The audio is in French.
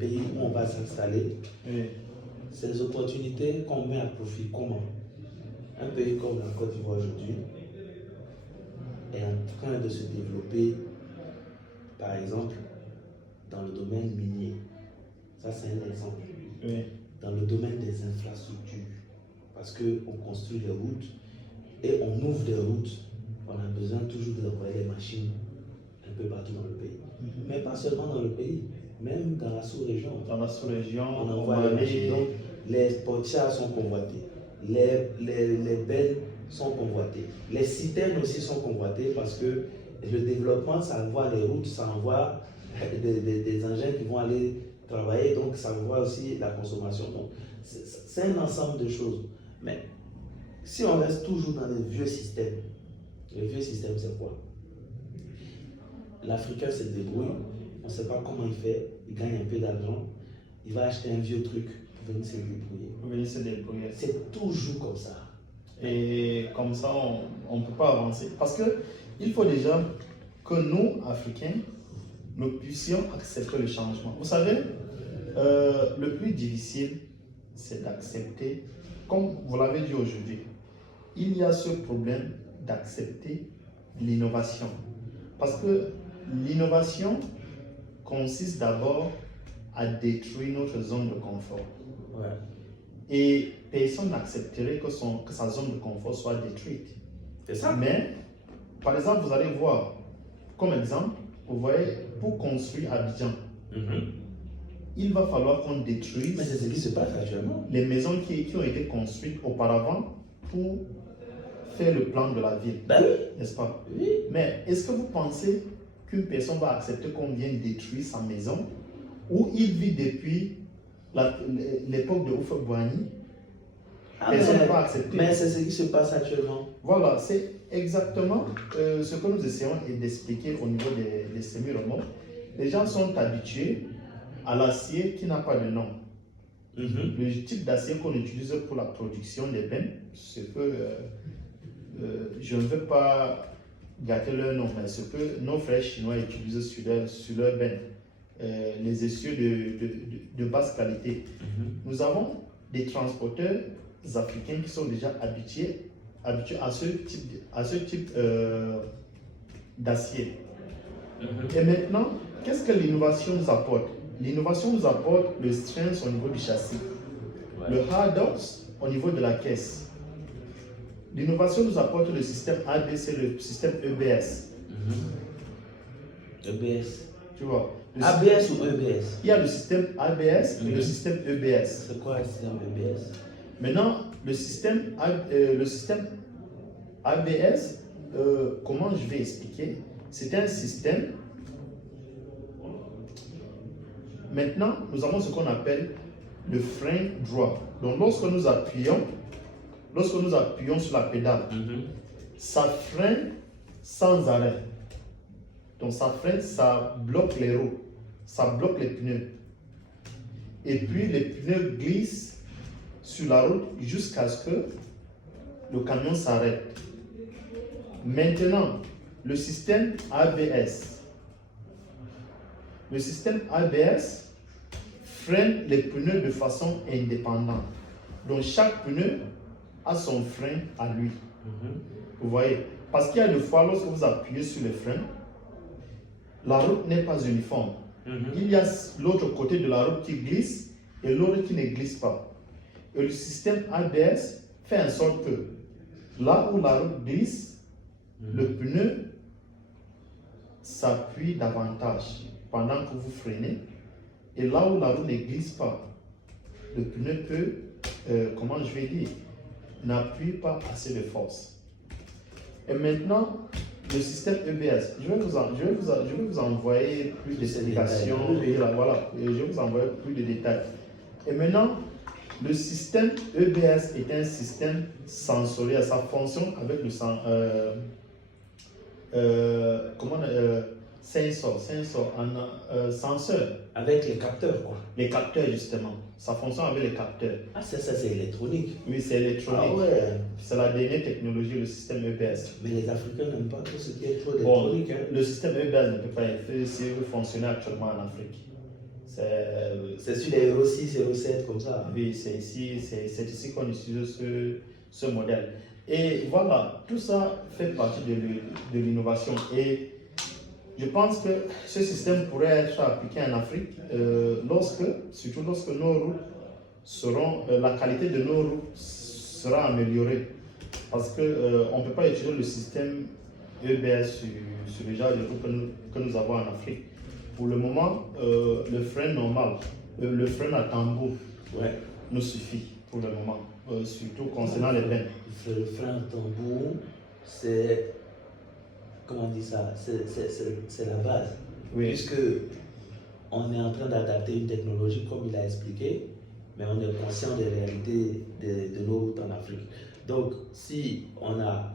pays où on va s'installer, Oui. ces opportunités qu'on met à profit, comment? Un pays comme la Côte d'Ivoire aujourd'hui est en train de se développer, par exemple, dans le domaine minier. Ça, c'est un exemple. Oui. Dans le domaine des infrastructures, parce qu'on construit des routes et on ouvre des routes, on a besoin toujours d'envoyer des machines un peu partout dans le pays. Mais pas seulement dans le pays, même dans la sous-région. Dans la sous-région, on envoie les machines. Donc, les portières sont convoitées, les belles sont convoitées, les citernes aussi sont convoitées parce que le développement, ça envoie les routes, ça envoie des engins qui vont aller travailler, donc ça envoie aussi la consommation. Donc, c'est un ensemble de choses. Mais si on reste toujours dans les vieux systèmes c'est quoi? L'Africain se débrouille, on ne sait pas comment il fait, il gagne un peu d'argent, il va acheter un vieux truc pour venir se débrouiller. Venir se débrouiller. C'est toujours comme ça. Et comme ça, on ne peut pas avancer. Parce qu'il faut déjà que nous, Africains, nous puissions accepter le changement. Vous savez, le plus difficile, c'est d'accepter, comme vous l'avez dit aujourd'hui, il y a ce problème d'accepter l'innovation. Parce que l'innovation consiste d'abord à détruire notre zone de confort. Ouais. Et personne n'accepterait que sa zone de confort soit détruite. C'est ça. Mais, par exemple, vous allez voir, comme exemple, vous voyez, pour construire Abidjan, il va falloir qu'on détruise. Mais c'est ce qui se passe actuellement. Les maisons qui ont été construites auparavant pour faire le plan de la ville. Ben oui. N'est-ce pas? Oui. Mais est-ce que vous pensez qu'une personne va accepter qu'on vienne détruire sa maison où il vit depuis l'époque de Oufou Boigny? Personne ne va accepter. Mais c'est ce qui se passe actuellement. Voilà, c'est exactement ce que nous essayons d'expliquer au niveau des semi-remontes. Les gens sont habitués à l'acier qui n'a pas de nom. Le type d'acier qu'on utilise pour la production des bennes, c'est que je ne veux pas gâter leur nom, mais ce que nos frères chinois utilisent sur leur bennes, les essieux de basse qualité. Nous avons des transporteurs africains qui sont déjà habitués à ce type d'acier. Et maintenant, qu'est-ce que l'innovation nous apporte? L'innovation nous apporte le strength au niveau du châssis, le hardos au niveau de la caisse. L'innovation nous apporte le système ABC, le système EBS. EBS. Tu vois? ABS ou EBS? Il y a le système ABS et le système EBS. C'est quoi le système EBS? Maintenant, le système ABS, comment je vais expliquer? C'est un système. Maintenant, nous avons ce qu'on appelle le frein droit. Donc, lorsque nous appuyons sur la pédale, ça freine sans arrêt. Donc, ça freine, ça bloque les roues, ça bloque les pneus. Et puis, les pneus glissent sur la route jusqu'à ce que le camion s'arrête. Maintenant, le système ABS. Le système ABS freine les pneus de façon indépendante. Donc, chaque pneu a son frein à lui. Vous voyez? Parce qu'il y a des fois, lorsque vous appuyez sur le frein, la route n'est pas uniforme. Il y a l'autre côté de la route qui glisse et l'autre qui ne glisse pas. Et le système ABS fait en sorte que là où la route glisse, le pneu s'appuie davantage pendant que vous freinez. Et là où la roue ne glisse pas, le pneu peut, comment je vais dire, n'appuie pas assez de force. Et maintenant, le système EBS, je vais vous envoyer plus d'explications. Voilà, je vais vous envoyer plus de détails. Et maintenant, le système EBS est un système sensoriel. Ça fonctionne avec le sensor, senseur. Avec les capteurs, quoi. Les capteurs, justement. Ça fonctionne avec les capteurs. Ah, ça c'est électronique. Oui, c'est électronique. Ah ouais. C'est la dernière technologie, le système EBS. Mais les Africains n'aiment pas tout ce qui est trop électronique. Le système EBS ne peut pas fonctionner actuellement en Afrique. C'est sur les Euro 6, Euro 7, comme ça. Oui, c'est ici qu'on utilise ce modèle. Et voilà, tout ça fait partie de l'innovation. Et je pense que ce système pourrait être appliqué en Afrique surtout lorsque nos routes la qualité de nos routes sera améliorée. Parce qu'on ne peut pas utiliser le système EBS sur le genre de routes que nous avons en Afrique. Pour le moment, le frein normal, le frein à tambour nous suffit pour le moment, surtout concernant les bennes. Le frein à tambour, c'est, comment on dit ça, c'est la base. Oui. Puisque on est en train d'adapter une technologie comme il a expliqué, mais on est conscient des réalités de nos routes en Afrique. Donc, si on a